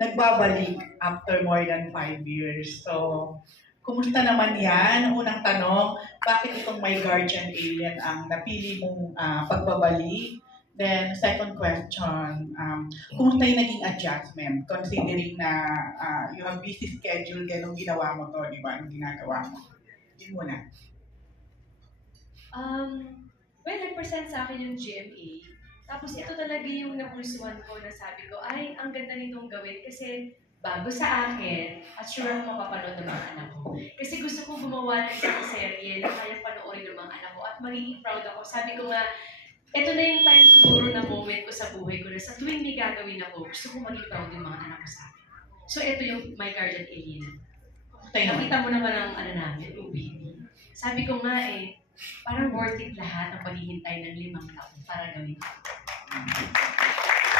nagbabalik after more than five years. So, kumusta naman yan? Unang tanong, bakit itong My Guardian Alien ang napili mong ah, pagbabalik? Then, second question, um, kumusta yung naging adjustment considering na ah, you have busy schedule, ganun ginawa mo to, di ba? Anong ginagawa mo? Yun muna. Um, well, nag-present sa akin yung GMA. Tapos ito talaga yung napulsuan ko na sabi ko, ay, ang ganda nitong gawin kasi bago sa akin at sure ako mapapanood ng mga anak ko. Kasi gusto ko gumawa ng isang serye na kaya panoorin ng mga anak ko at magiging proud ako. Sabi ko nga, ito na yung time siguro na moment ko sa buhay ko na sa tuwing may gagawin ako, gusto ko maging proud yung mga anak ko sa akin. So ito yung My Guardian Alien. Nakita mo naman ang ano namin, baby. Sabi ko nga eh, parang worth it lahat ang paghihintay ng limang taon para gawin ito.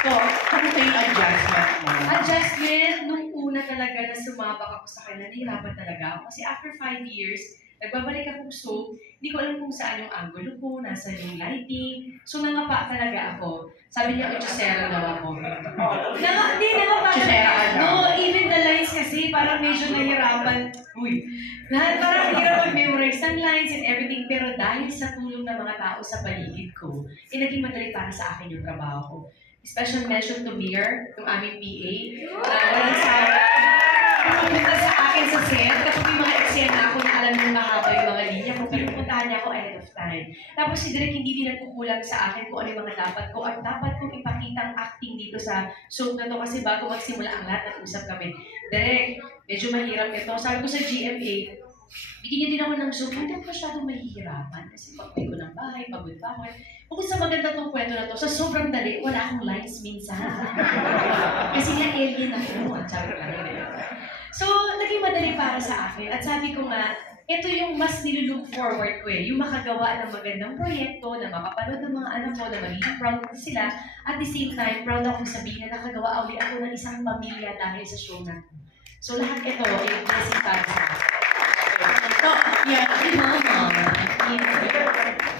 So, kumusta yung adjustment mo? Adjustment, nung una talaga na sumabak ako sa kanya, nahirapan talaga ako. Kasi after five years, nagbabalik ako so, hindi ko alam kung saan yung angulo ko, nasa yung lighting. So, nangapa talaga ako. Sabi niya, utusera daw ako. Nanga, hindi, nangapa talaga. No, even the lines kasi, parang medyo nahirapan. Uy, na, parang hirap mag-memorize ng lines and everything. Pero dahil sa tulong ng mga tao sa paligid ko, eh, naging madali para sa akin yung trabaho ko. Special mention to Mir, yung aming PA, na walang sawa. Pumunta sa akin sa set, kapag may mga eksena ako na alam yung mahaba yung mga linya ko, pinupuntahan niya ako ahead of time. Tapos si Direk hindi din nagkukulang sa akin kung ano yung mga dapat ko at dapat kong ipakita ang acting dito sa show na to kasi bago magsimula ang lahat, nag-usap kami. Direk, medyo mahirap ito. Sabi ko sa GMA, bigyan din ako ng show, hindi ako masyadong mahihirapan kasi pag ko ng bahay, pagod pa ako. Bukod sa maganda tong kwento na to, sa sobrang dali, wala akong lines minsan. kasi nga alien ako, ang sabi ko So, naging madali para sa akin. At sabi ko nga, ito yung mas nilulook forward ko eh. Yung makagawa ng magandang proyekto, na mapapanood ng mga anak ko, na magiging proud sila. At the same time, proud ako sabihin na nakagawa uli ako ng isang pamilya dahil sa show na. So, lahat ito ay blessing para sa akin. So, yan. Ay, mama.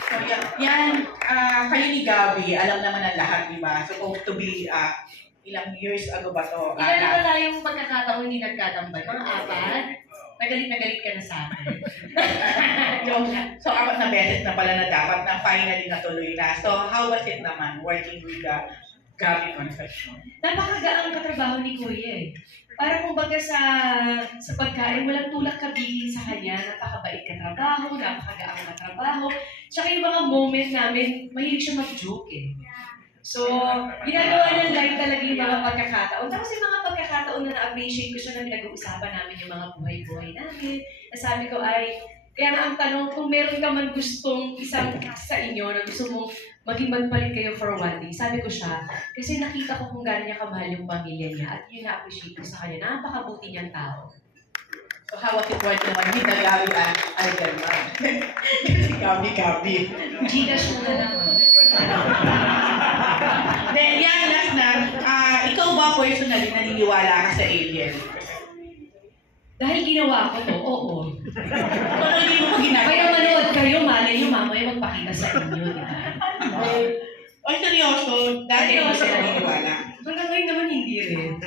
So, yan. Yan, ah, kayo ni Gabi, alam naman ang lahat, di ba? Supposed to be ah, ilang years ago ba to? Ilan na Ah, ba tayong pagkakataon hindi nagkatambal? Mga apat? Nagalit na galit ka na sa akin. so, so, apat na beses na pala na dapat na finally natuloy na. So, how was it naman working with the Gabi Concepcion? Napakagaang katrabaho ni Kuya eh. Para kumbaga sa sa pagkain, walang tulak kabigin sa kanya. Napakabait ka trabaho, napakagaang ka trabaho. Tsaka yung mga moment namin, mahilig siya mag-joke eh. So, ginagawa niya live talaga yung mga pagkakataon. Tapos yung mga pagkakataon na na-appreciate ko siya na pinag-uusapan namin yung mga buhay-buhay namin. Nasabi ko ay, kaya nga ang tanong, kung meron ka man gustong isang sa inyo na gusto mong maging magpalit kayo for one day, sabi ko siya, kasi nakita ko kung gaano niya kamahal yung pamilya niya at yun na-appreciate ko sa kanya. Napakabuti niyang tao. So, how was it working naman with the Gabi and Alderman? si Gabi, Gabi. Gcash mo na lang. Then, yan, last na. ah, ikaw ba personally naniniwala ka sa alien? Dahil ginawa ko to, oo. Pero hindi mo ginagawa. Kaya manood kayo, malay yung mamaya magpakita sa inyo, di ba? Ay, seryoso, dati ako sa naniniwala. Hanggang ngayon naman hindi rin.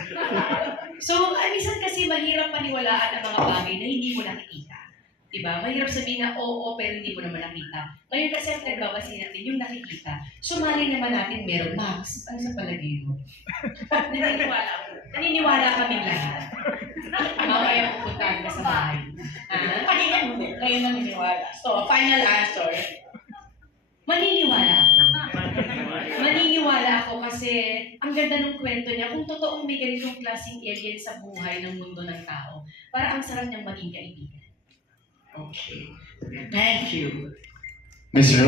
So, minsan kasi mahirap paniwalaan ang mga bagay na hindi mo nakikita. Diba? Mahirap sabihin na oo, pero hindi mo naman nakita. Ngayon kasi ang nagbabasi natin yung nakikita. Sumali naman natin meron. Max, ano sa palagay mo? naniniwala ko. Naniniwala kami lahat. Mamaya pupuntahan ka sa bahay. Ah? Kanina hindi, kayo naniniwala. So, final answer. Maniniwala ako. Maniniwala ako kasi ang ganda ng kwento niya. Kung totoong may ganitong klaseng alien sa buhay ng mundo ng tao, para ang sarap niyang maging kaibigan. Okay. Thank you. Mr.